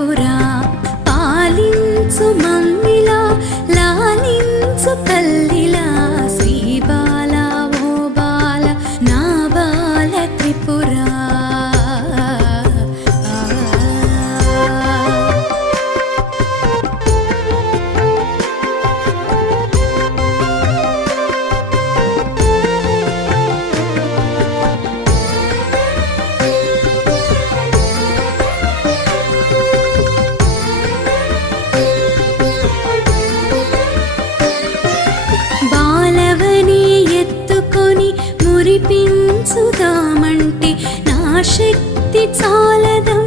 త్రిపుర పాలించు మమ్మిలా లాలించు తల్లిలా శ్రీ బాల ఓ బాల నా బాల త్రిపుర మురిపించుదామంటే నా శక్తి చాలదా